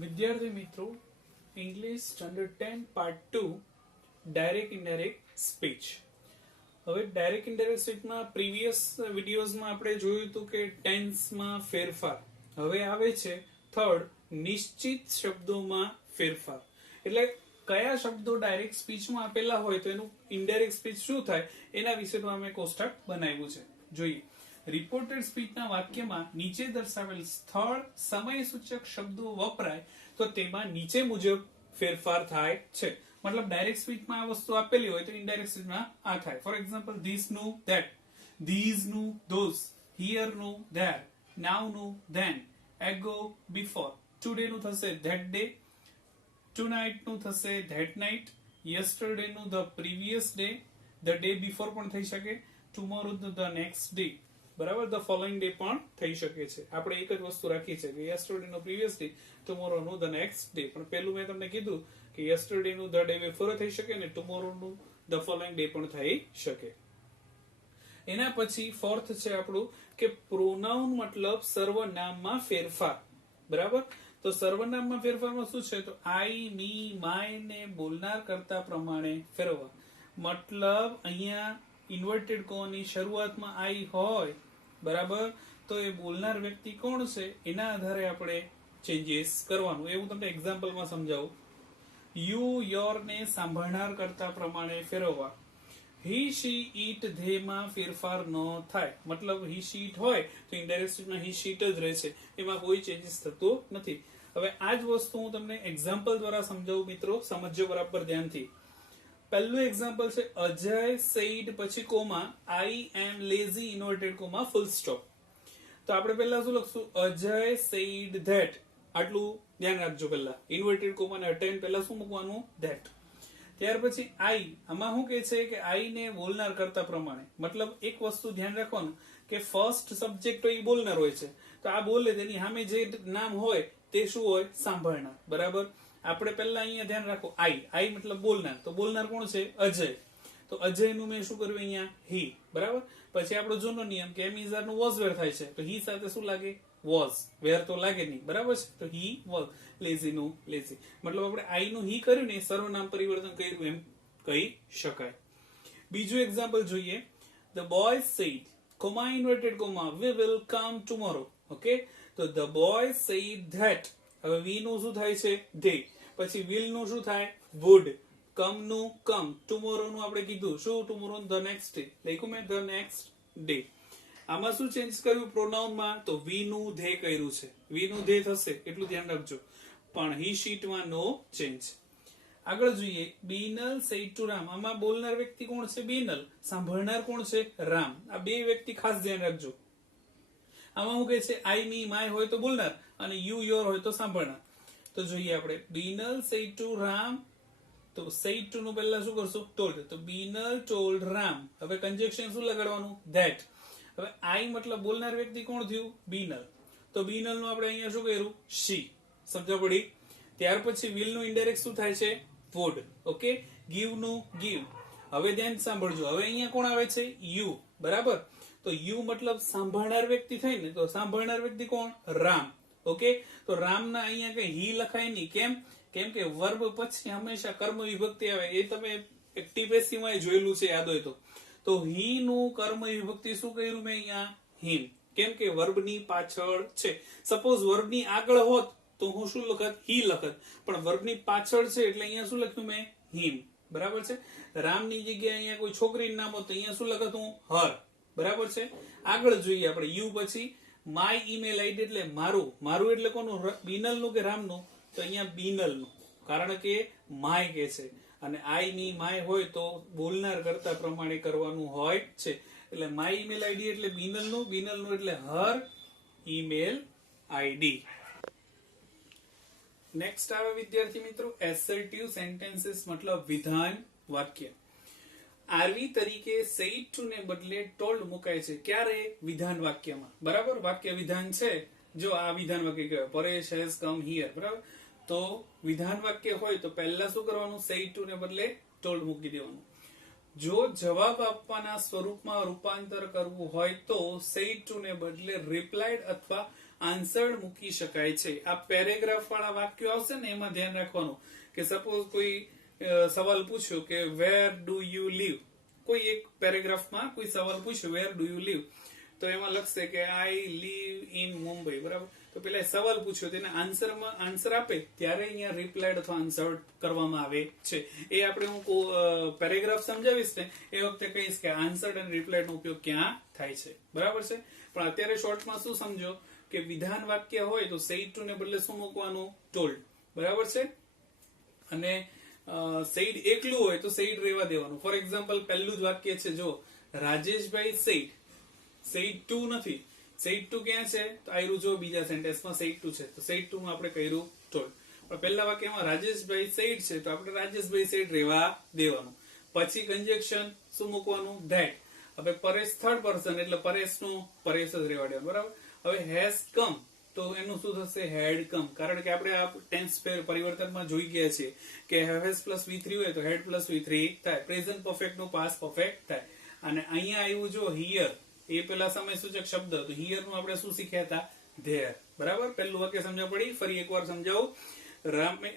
વિદ્યાર્થી મિત્રો, English standard 10 part 2 direct indirect speech. હવે ડાયરેક્ટ ઇનડાયરેક્ટ સ્પીચમાં પ્રીવિયસ વિડીયોઝમાં આપણે જોયું હતું કે ટેન્સમાં ફેરફાર. હવે આવે છે થર્ડ નિશ્ચિત શબ્દોમાં ફેરફાર. એટલે કયા શબ્દો ડાયરેક્ટ સ્પીચમાં આપેલા હોય તો એનું ઇનડાયરેક્ટ સ્પીચ શું થાય એના વિશેનું અમે કોષ્ટક બનાવ્યું છે. જોઈએ. રિપોર્ટેડ સ્પીચના વાક્યમાં નીચે દર્શાવેલ સ્થળ સમય સૂચક શબ્દો વપરાય તો તેમાં નીચે મુજબ ફેરફાર થાય છે. મતલબ ડાયરેક્ટ સ્પીચમાં આ વસ્તુ આપેલી હોય તો ઇનડાયરેક્ટ સ્પીચમાં આ થાય. ફોર એક્ઝામ્પલ ધીસ નું ધેટ, ધીઝ નું ધોઝ, હિયર નું ધેર, નાઉ નું ધેન, એગો બિફોર, ટુડે નું થશે ધેટ ડે, ટુનાઇટ નું થશે ધેટ નાઇટ, યસ્ટરડે નું the previous day, the day before પણ થઈ શકે, ટુમોરો ધ નેક્સ્ટ ડે, બરાબર, ધ ફોલોઈંગ ડે પણ થઈ શકે છે. આપણે એક જ વસ્તુ રાખી છે કે યસ્ટરડે નો પ્રીવિયસ ડે, ટુમોરો નું ધ નેક્સ્ટ ડે. પણ પેલું મેં તમને કીધું કે યસ્ટરડે નું ધ ડે બિફોર થઈ શકે ને ટુમોરો નું ધ ફોલોઈંગ ડે પણ થઈ શકે. એના પછી ફોર્થ છે આપણું કે પ્રોનાઉન મતલબ સર્વનામમાં ફેરફાર. બરાબર, તો સર્વનામમાં ફેરફારમાં શું છે તો આઈ, મી, માય ને બોલનાર કરતા પ્રમાણે ફેરવવા. મતલબ અહીંયા ઇન્વર્ટેડ કોની શરૂઆતમાં આઈ હોય, બરાબર, તો એ બોલનાર વ્યક્તિ કોણ છે એના આધારે આપણે ચેન્જીસ કરવાનું. એવું તમને એક્ઝામ્પલમાં સમજાવું. યુ, યોર ને સાંભળનાર કરતા પ્રમાણે ફેરવવા. હી, શી, ઈટ, ધે માં ફેરફાર ન થાય. મતલબ હી, શી, ઈટ હોય તો ઇનડાયરેક્ટ સ્પીચમાં હી, શી, ઈટ જ રહે છે, એમાં કોઈ ચેન્જીસ થતો નથી. હવે આ જ વસ્તુ હું તમને એક્ઝામ્પલ દ્વારા સમજાવું. મિત્રો સમજજો બરાબર ધ્યાનથી. પહેલું એક્ઝામ્પલ છે અજય સેડ પછી comma I am lazy inverted comma full stop. તો આપણે પહેલા શું લખશું? Ajay said that. આટલું ધ્યાન રાખજો. પહેલા ઇન્વર્ટેડ કોમા ને અટેન પહેલા શું મૂકવાનું? ધેટ. ત્યાર પછી આઈ. આમાં શું કહે છે કે આઈ ને બોલનાર કરતા પ્રમાણે. મતલબ એક વસ્તુ ધ્યાન રાખવાનું કે ફર્સ્ટ સબ્જેક્ટ એ બોલનાર હોય છે, તો આ બોલે તેની સામે જે નામ હોય તે શું હોય? સાંભળનાર. બરાબર. આપણે પહેલા અહીંયા ધ્યાન રાખો આઈ. આઈ મતલબ બોલનાર. તો બોલનાર કોણ છે? અજય. તો અજય નું મેં શું કર્યું અહીંયા? હી. બરાબર. પછી આપણો જૂનો નિયમ કે એમ ઇઝ નું વોઝ વેર થાય છે, તો હી સાથે શું લાગે? વોઝ. વેર તો લાગે નહીં. બરાબર છે. તો હી વોઝ. લેઝી નું લેઝી. મતલબ આપણે આઈ નું હી કર્યું ને સર્વનામ પરિવર્તન કર્યું એમ કહી શકાય. બીજું એક્ઝામ્પલ જોઈએ. The boy said comma inverted comma we will come tomorrow. Okay, તો ધ બોય સેડ ધેટ. હવે વી નું શું થાય છે? ધે. પછી વિલ નું શું થાય? વુડ. કમ નું કમ. ટુમોરો નું આપણે કીધું શું? Tomorrow the next day. લખ્યું મેં ધ નેક્સ્ટ ડે. આમાં શું ચેન્જ કર્યું પ્રોનાઉનમાં? તો વી નું ધે કર્યું છે. વી નું ધે થશે એટલું ધ્યાન રાખજો. પણ હી શીટમાં નો ચેન્જ. આગળ જોઈએ. Binal said to Ram. આમાં બોલનાર વ્યક્તિ કોણ છે? બીનલ. સાંભળનાર કોણ છે? રામ. આ બે વ્યક્તિ ખાસ ધ્યાન રાખજો. આમાં શું કહે છે? આઈ, મી, માય હોય તો બોલનાર અને યુ, યોર હોય તો સાંભળનાર. તો જોઈએ આપણે. Binal said to Ram. તો સેડ ટુ નું પહેલા શું કરશું? ટોલ્ડ. તો બીનલ ટોલ્ડ રામ. હવે કન્જેક્શન શું લગાડવાનું? ધેટ. હવે આઈ મતલબ બોલનાર વ્યક્તિ કોણ થયું? બીનલ. તો બીનલ નું આપણે અહીંયા શું કર્યું? શી. સમજ પડી? ત્યાર પછી વિલ નું ઇનડાયરેક્ટ શું થાય છે? વુડ. ઓકે. ગીવ નું ગીવ. હવે ધ્યાન સાંભળજો. હવે અહીંયા કોણ આવે છે? યુ. બરાબર. તો યુ મતલબ સાંભળનાર વ્યક્તિ થાય ને, તો સાંભળનાર વ્યક્તિ કોણ? રામ. ઓકે. તો રામ ના અહીંયા કઈ હી લખાય નહીં. કેમ? કેમ કે વર્બ પછી હંમેશા કર્મ વિભક્તિ આવે. એ તમે એક્ટિવ માં જોયેલું છે, યાદ હોય તો. તો હી નું કર્મ વિભક્તિ શું કર્યું મેં અહીંયા? હિમ. કેમ કે વર્બની પાછળ છે. સપોઝ વર્બની આગળ હોત તો હું શું લખત? હી લખત. પણ વર્બની પાછળ છે એટલે અહીંયા શું લખ્યું મેં? હિમ. બરાબર છે. રામની જગ્યાએ અહીંયા કોઈ છોકરીનું નામ હોત તો અહીંયા શું લખત હું? હર. બરાબર છે. આગળ જોઈએ આપણે. યુ પછી માય ઈમેલ આઈડી એટલે મારું. મારું એટલે કોનું? બીનલ નું કે રામ નું? તો અહીંયા બીનલ નું. કારણ કે માય કે છે અને આઈ ની માય હોય તો બોલનાર કરતા પ્રમાણે કરવાનું હોય છે. એટલે માય ઈમેલ આઈડી એટલે બીનલ નું. બીનલ નું એટલે હર ઈમેલ આઈડી. નેક્સ્ટ આવે વિદ્યાર્થી મિત્રો એસર્ટિવ સેન્ટેન્સીસ મતલબ વિધાન વાક્ય. આરવી તરીકે સેડ ટુ ને બદલે ટોલ્ડ મુકાય છે. ક્યારે? વિધાન વાક્યમાં. બરાબર. વાક્ય વિધાન છે. જો આ વિધાન વાક્ય કહેવાય. Paresh has come here. બરાબર. તો વિધાન વાક્ય હોય તો પહેલા શું કરવાનું? સેડ ટુ ને બદલે ટોલ્ડ મૂકી દેવાનું. જો જવાબ આપવાના સ્વરૂપમાં રૂપાંતર કરવું હોય તો સેડ ટુ ને બદલે રિપ્લાઇડ અથવા આન્સર્ડ મૂકી શકાય છે. આ પેરેગ્રાફ વાળા વાક્યો આવશે ને એમાં ધ્યાન રાખવાનું કે સપોઝ કોઈ સવાલ પૂછ્યો કે વેર ડુ યુ લીવ, કોઈ એક પેરેગ્રાફમાં કોઈ સવાલ પૂછ્યો વેર ડુ યુ લીવ, તો એમાં લખશે કે આઈ લીવ ઇન મુંબઈ, બરાબર. તો પેલા સવાલ પૂછ્યો તેને આન્સર આપે ત્યારે અહીંયા રિપ્લાઇડ અથવા આન્સર કરવામાં આવે છે. એ આપણે હું પેરેગ્રાફ સમજાવીશ ને એ વખતે કહીશ કે આન્સર્ડ અને રિપ્લાઇડ નો ઉપયોગ ક્યાં થાય છે, બરાબર છે. પણ અત્યારે શોર્ટમાં શું સમજો કે વિધાન વાક્ય હોય તો સેડ ટુ ને બદલે શું મૂકવાનું, ટોલ્ડ, બરાબર છે. અને સેડ એકલું હોય તો સેડ રહેવા દેવાનું. ફોર એક્ઝામ્પલ પહેલું જ વાક્ય છે જો રાજેશભાઈ સેડ ટુ નથી, સેડ ટુ ક્યાં છે તો આયરું જો બીજા સેન્ટેન્સમાં સેડ ટુ છે તો સેડ ટુ માં આપણે કર્યું ટોલ્ડ. પણ પહેલા વાક્યમાં રાજેશભાઈ સેડ છે તો આપણે રાજેશભાઈ સેડ રહેવા દેવાનું. પછી કંજક્શન શું મૂકવાનું, ધેટ. હવે પરેશ થર્ડ પર્સન એટલે પરેશનું પરેશ જ રહેવા દેવાનું, બરાબર. હવે હેઝ કમ તો એનું શું થશે, હેડ કમ. કારણ કે આપણે આ ટેન્સ પરિવર્તનમાં જોઈ ગયા છીએ કે હેઝ પ્લસ V3 હોય તો હેડ પ્લસ V3 થાય. પ્રેઝન્ટ પરફેક્ટ નું પાસ્ટ પરફેક્ટ થાય. અને અહીંયા આવ્યું જો હિયર, એ પેલા સમય સૂચક શબ્દ તો હિયર નું આપણે શું શીખ્યા હતા, ધેર, બરાબર. પહેલું વાક્ય સમજવા પડી, ફરી એકવાર સમજાવું.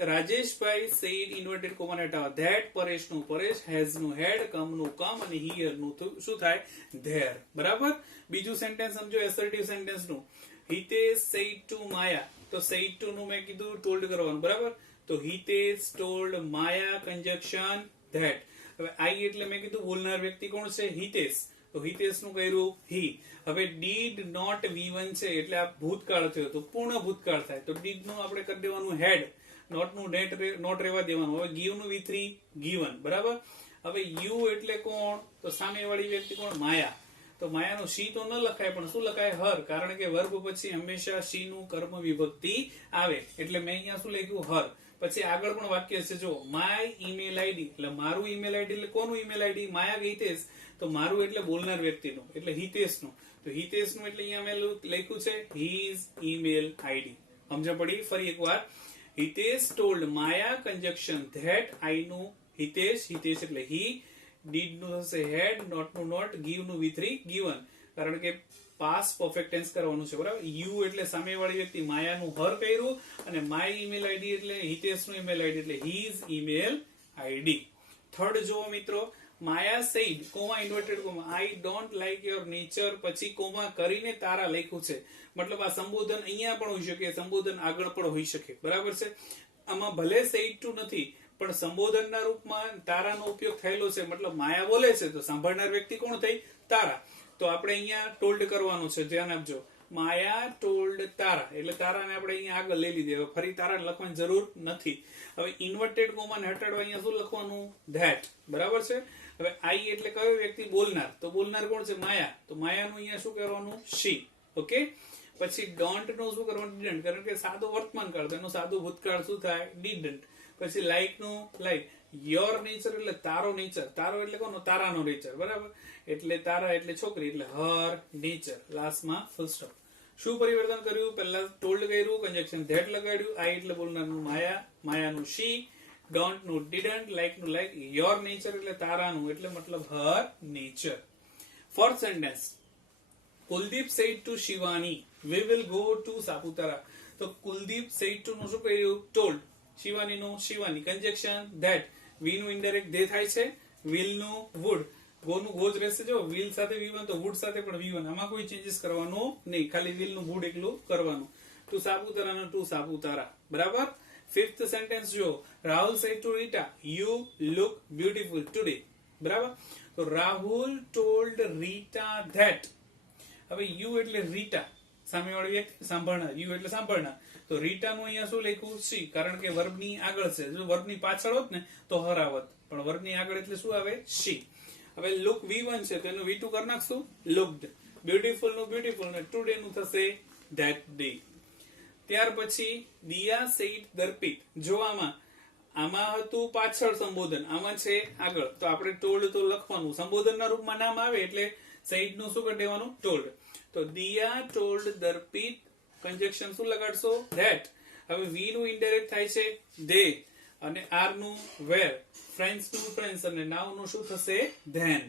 રાજેશભાઈ સેડ ઇન્વર્ટેડ કોમા હટાવો ધેટ, પરેશ નું પરેશ, હેઝ નું હેડ, કમ નું કમ અને હિયર નું શું થાય, ધેર, બરાબર. બીજું સેન્ટેન્સ સમજો એસર્ટિવ સેન્ટેન્સ નું. હિતેશ સેડ ટુ માયા, તો સેડ ટુ નું મેં કીધું ટોલ્ડ કરવાનું, બરાબર. તો Hitesh told Maya conjunction that. હવે આઈ એટલે મેં કીધું બોલનાર વ્યક્તિ કોણ છે, હિતેશ, તો હિતેશ નું કર્યું હી. હવે ડીડ નોટ V1 છે એટલે આ ભૂતકાળ થયો તો પૂર્ણ ભૂતકાળ થાય તો ડીડ નું આપણે કરી દેવાનું હેડ, નોટ નું નોટ રહેવા દેવાનું. હવે ગીવ નું V3 ગીવન, બરાબર. હવે યુ એટલે કોણ તો સામેવાળી વ્યક્તિ કોણ, માયા. તો માયાનો શી તો ન લખાય પણ શું લખાય, હર. કારણ કે વર્બ પછી હંમેશા શી નું કર્મ વિભક્તિ આવે એટલે મેં અહીંયા શું લખ્યું, હર. પછી આગળ પણ વાક્ય છે જો માય ઈમેલ આઈડી એટલે મારું ઈમેલ આઈડી એટલે કોનું ઈમેલ આઈડી, માયા હિતેશ. તો મારું એટલે બોલનાર વ્યક્તિનું એટલે હિતેશનું. તો હિતેશનું એટલે અહીંયા મેં લખ્યું છે હીઝ ઈમેલ આઈડી. સમજ પડી? ફરી એકવાર. Hitesh told Maya conjunction that, આઈ નું હિતેશ, હિતેશ એટલે હી, ડીડ નું થશે હેડ, નોટ નું નોટ, ગીવ નું V3 ગીવન. કારણ કે પાસ્ટ પરફેક્ટ ટેન્સ કરવાનું છે, બરાબર. યુ એટલે સામેવાળી વ્યક્તિ માયાનું હર કર્યું અને માય ઈમેલ આઈડી એટલે હિતેશનું ઈમેલ આઈડી એટલે હીઝ ઈમેલ આઈડી. થર્ડ જુઓ મિત્રો, Maya said comma inverted comma I don't like your nature, પછી કોમા કરીને તારા લખ્યું છે. મતલબ આ સંબોધન અહીંયા પણ હોઈ શકે, સંબોધન આગળ પણ હોઈ શકે, બરાબર છે. આમાં ભલે સેડ ટુ નથી પણ સંબોધનના રૂપમાં તારાનો ઉપયોગ થયેલો છે. મતલબ માયા બોલે છે તો સાંભળનાર વ્યક્તિ કોણ થઈ, તારા. તો આપણે અહીંયા ટોલ્ડ કરવાનું છે, ધ્યાન આપજો. માયા ટોલ્ડ તારા એટલે તારાને આપણે અહીંયા આગળ લઈ લીધી. હવે ફરી તારા લખવાની જરૂર નથી. હવે ઇન્વર્ટેડ કોમાને હટાડવા અહીંયા શું લખવાનું, ધેટ, બરાબર છે. હવે આઈ એટલે કયો વ્યક્તિ, બોલનાર. તો બોલનાર કોણ છે, માયા. તો માયાનું અહીંયા શું કરવાનું, શી. ઓકે. પછી ડોન્ટ નું શું કરવાનું, ડીડન્ટ. કારણ કે સાદો વર્તમાન કાળ તો એનું સાદું ભૂતકાળ શું થાય, ડીડન્ટ. પછી લાઈક નું લાઈક, યોર નેચર એટલે તારો નેચર. તારો એટલે કોનો, તારાનો નેચર, બરાબર. એટલે તારા એટલે છોકરી એટલે હર નેચર. લાસ્ટમાં ફૂલ સ્ટોપ. શું પરિવર્તન કર્યું, પહેલા ટોલ્ડ કર્યું, કંજક્શન ધેટ લગાડ્યું. આઈ એટલે બોલનારનું માયા, માયાનું શી, ડોન્ટ નું ડીડન્ટ, લાઈક નું લાઈક, યોર નેચર એટલે તારાનું એટલે મતલબ her nature. Fourth sentence, Kuldeep said to Shivani we will go to Saputara. તો કુલદીપ સેડ ટુ નું શું કર્યું, ટોલ્ડ. શિવાની નું શિવાની, કંજક્શન ધેટ. વી નું ઇનડાયરેક્ટ દે થાય છે, વિલ નું વુડ, ગો નું ગો જ રહેશે. જો વિલ સાથે V1 તો વુડ સાથે પણ V1. આમાં કોઈ ચેન્જીસ કરવાનું નહીં, ખાલી વિલ નું વુડ એકલું કરવાનું. ટુ સાપુતારા નું ટુ સાપુતારા, બરાબર. ફિફ્થ સેન્ટેન્સ જો Rahul said to Rita you look beautiful today, બરાબર. તો રાહુલ ટોલ્ડ રીટા ધેટ. હવે યુ એટલે રીટા, સામેવાળી વ્યક્તિ સાંભળનાર, યુ એટલે સાંભળનાર. તો રીટાનું અહીંયા શું લખ્યું, સી. કારણ કે વર્બની આગળ છે. જો વર્બની પાછળ હોત ને તો હર આવત, પણ વર્બની આગળ એટલે શું આવે, સી. હવે લુક V1 છે તો એનું V2 કરી નાખશું, લુક્ડ. બ્યુટીફુલ નું બ્યુટીફુલ ને ટુડે નું થશે ધેટ ડે. ત્યાર પછી દિયા સેડ દર્પિત. જો આમાં હતું પાછળ સંબોધન, આમાં છે આગળ. તો આપણે ટોલ્ડ તો લખવાનું, સંબોધનના રૂપમાં નામ આવે એટલે સેડ નું શું કરી દેવાનું, ટોલ્ડ. તો દિયા ટોલ્ડ દર્પિત, કંજક્શન શું લગાડશો, ધેટ. હવે વી નું ઇનડાયરેક્ટ થાય છે દે અને આર નું વેર, ફ્રેન્ડ્સ નું ફ્રેન્ડ્સ અને નાઉ નું શું થશે, ધેન.